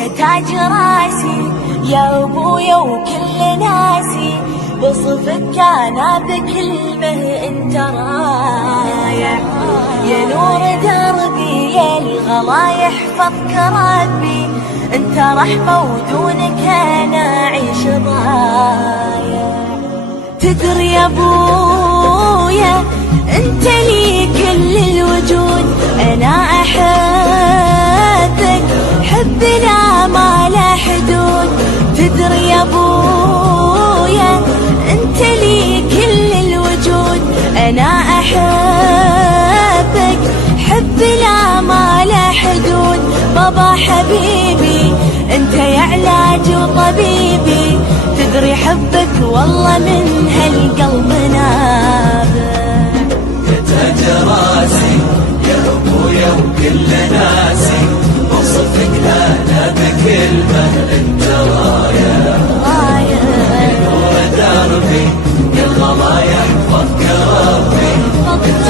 يا تاج راسي يا ابويا وكل ناسي، بصفك انا بكلمه انت رايح، يا نور دربي يا الغلا يحفظك ربي، انت رحمه ودونك انا اعيش ضايع. تدري يا ابويا انت لي كل الوجود، انا احبك حب لا ما له حدود. تدري يا ابويا انت لي كل الوجود، انا احبك حب لا ما له حدود. بابا حبيبي انت يا علاجي وطبيبي، تدري حبك والله من هالقلب نابع. يا تاج راسي يا ابويا وكل ناسي، اوصفك انا بكلمه انت رايح، نور دربي يا الغلا يحفظك ربي، انت